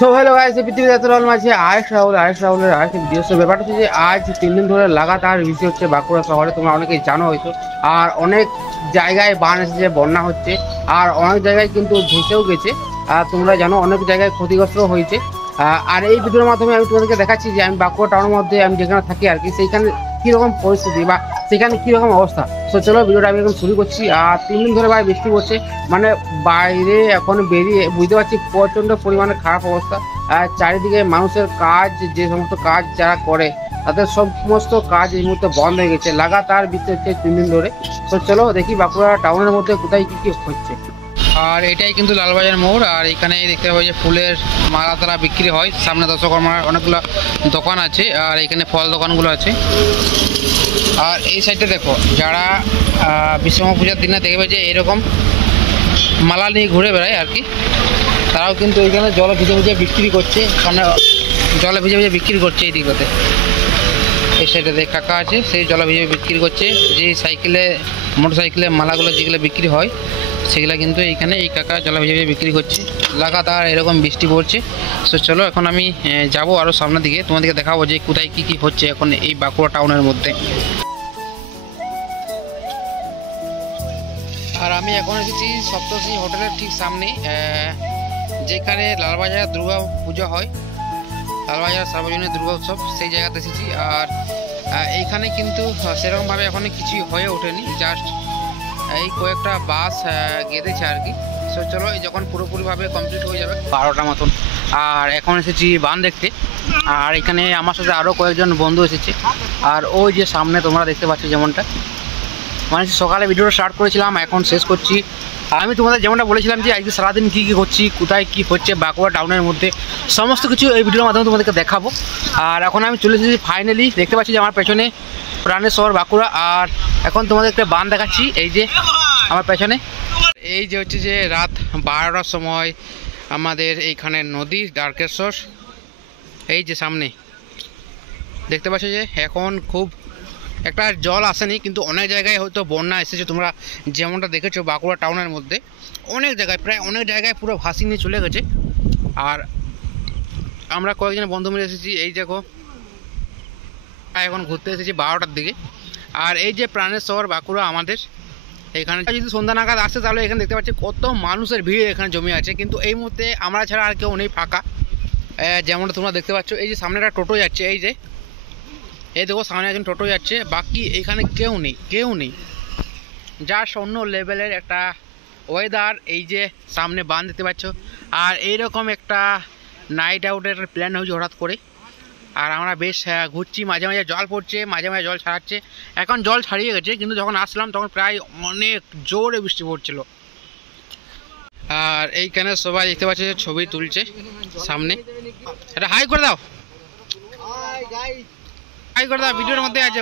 So hello guys, পৃথিবীতে এত রকম আছে। আয়েশ রাহুলের আরেকটি ভিডিও। সো ব্যাপারটা হচ্ছে যে আজ 3 দিন ধরে লাগাতার বৃষ্টি হচ্ছে বাঁকুড়া শহরে, তোমরা অনেকেই জানো হয়তো। আর অনেক জায়গায় বান এসেছে, বন্যা হচ্ছে, আর অনেক জায়গায় কিন্তু ভেসেও গেছে। আর তোমরা জানো অনেক জায়গায় ক্ষতিগ্রস্ত হয়েছে। আর এই ভিডিওর মাধ্যমে আমি তোমাদেরকে দেখাচ্ছি যে আমি বাঁকুড়া টাউনের মধ্যে আমি যেখানে থাকি আর কি, সেইখানে কীরকম পরিস্থিতি বা সেখানে কীরকম অবস্থা। তো চলো ভিডিওটা আমি এখন শুরু করছি। আর 3 দিন ধরে ভাই বৃষ্টি পড়ছে, মানে বাইরে এখন বেরিয়ে বুঝতে পারছি প্রচণ্ড পরিমাণে খারাপ অবস্থা। আর চারিদিকে মানুষের কাজ, যে সমস্ত কাজ যারা করে তাদের সমস্ত কাজ এই মুহূর্তে বন্ধ হয়ে গেছে। লাগাতার বৃষ্টি হচ্ছে 3 দিন ধরে। তো চলো দেখি বাঁকুড়া টাউনের মধ্যে কোথায় কী কী হচ্ছে। আর এটাই কিন্তু লালবাজার মোড়। আর এখানে দেখতে পাবো যে ফুলের মালা তারা বিক্রি হয়। সামনে দর্শকর্মার অনেকগুলো দোকান আছে, আর এখানে ফল দোকানগুলো আছে। আর এই সাইডে দেখো, যারা বিশ্বকর্মা পূজার দিনে দেখবে যে এরকম মালা নিয়ে ঘুরে বেড়ায় আর কি, তারাও কিন্তু এখানে জলে ভিজে ভিজে বিক্রি করছে। মানে জলে ভিজে ভিজে বিক্রি করছে এই দিকটাতে। এই সাইডে কাকা আছে, সেই জলে ভিজে বিক্রি করছে। যে সাইকেলে, মোটর সাইকেলে মালাগুলো যেগুলো বিক্রি হয় সেগুলো কিন্তু এইখানে এই কাকা জলে ভিজে ভিজে বিক্রি করছে। লাগাতার এরকম বৃষ্টি পড়ছে। সো চলো এখন আমি যাব আরও সামনের দিকে, তোমাদেরকে দেখাবো যে কোথায় কী কী হচ্ছে এখন এই বাঁকুড়া টাউনের মধ্যে। আর আমি এখন এসেছি সপ্তর্ষি হোটেলের ঠিক সামনে, যেখানে লালবাজার দুর্গা পুজো হয়, লালবাজার সার্বজনীন দুর্গা উৎসব, সেই জায়গাতে এসেছি। আর এইখানে কিন্তু সেরকমভাবে এখন কিছুই হয়ে ওঠেনি, জাস্ট এই কয়েকটা বাস গেঁথেছে আর কি। সো চলো যখন পুরোপুরিভাবে কমপ্লিট হয়ে যাবে 12টা মতন। আর এখন এসেছি বান দেখতে। আর এখানে আমার সাথে আরও কয়েকজন বন্ধু এসেছে। আর ওই যে সামনে তোমরা দেখতে পাচ্ছ যেমনটা, মানে সকালে ভিডিওটা স্টার্ট করেছিলাম, এখন শেষ করছি। আমি তোমাদের যেমনটা বলেছিলাম যে আজকে সারাদিন কী কী করছি, কোথায় কী হচ্ছে বাঁকুড়া টাউনের মধ্যে, সমস্ত কিছু এই ভিডিওর মাধ্যমে তোমাদেরকে দেখাবো। আর এখন আমি চলে এসেছি ফাইনালি, দেখতে পাচ্ছি যে আমার পেছনে প্রাণের শহর বাঁকুড়া। আর এখন তোমাদের একটা বান দেখাচ্ছি, এই যে আমার পেছনে। এই যে হচ্ছে যে রাত 12টার সময় আমাদের এইখানে নদী দ্বারকেশ্বর, এই যে সামনে দেখতে পাচ্ছ যে এখন খুব একটা জল আসেনি, কিন্তু অনেক জায়গায় হয়তো বন্যা এসেছে। তোমরা যেমনটা দেখেছো বাঁকুড়া টাউনের মধ্যে অনেক জায়গায়, প্রায় অনেক জায়গায় পুরো ভাসি নিয়ে চলে গেছে। আর আমরা কয়েকজন বন্ধু মিলে এসেছি, এই দেখো এখন ঘুরতে এসেছি 12টার দিকে। আর এই যে প্রাণের শহর বাঁকুড়া আমাদের এখানে যদি সন্ধ্যা নাগাদ আসে তাহলে এখানে দেখতে পাচ্ছি কত মানুষের ভিড় এখানে জমে আছে। কিন্তু এই মুহূর্তে আমরা ছাড়া আর কেউ নেই, ফাঁকা। যেমনটা তোমরা দেখতে পাচ্ছ, এই যে সামনে একটা টোটো যাচ্ছে, এই যে এই দেখো সামনে একজন টোটো যাচ্ছে, বাকি এখানে কেউ নেই। জাস্ট অন্য লেভেলের একটা ওয়েদার। এই যে সামনে বান দেখতে পাচ্ছ। আর এইরকম একটা নাইট আউটের প্ল্যান হয়েছে হঠাৎ করে। আর আমরা বেশ ঘুরছি, মাঝে মাঝে জল পড়ছে, মাঝে মাঝে জল ছাড়াচ্ছে। এখন জল ছাড়িয়ে গেছে, কিন্তু যখন আসলাম তখন প্রায় অনেক জোরে বৃষ্টি পড়ছিল। আর এইখানে সবাই দেখতে পাচ্ছে ছবি তুলছে সামনে। এটা হাই করে দাও, হাই করে দাও, ভিডিওর মধ্যে আছে।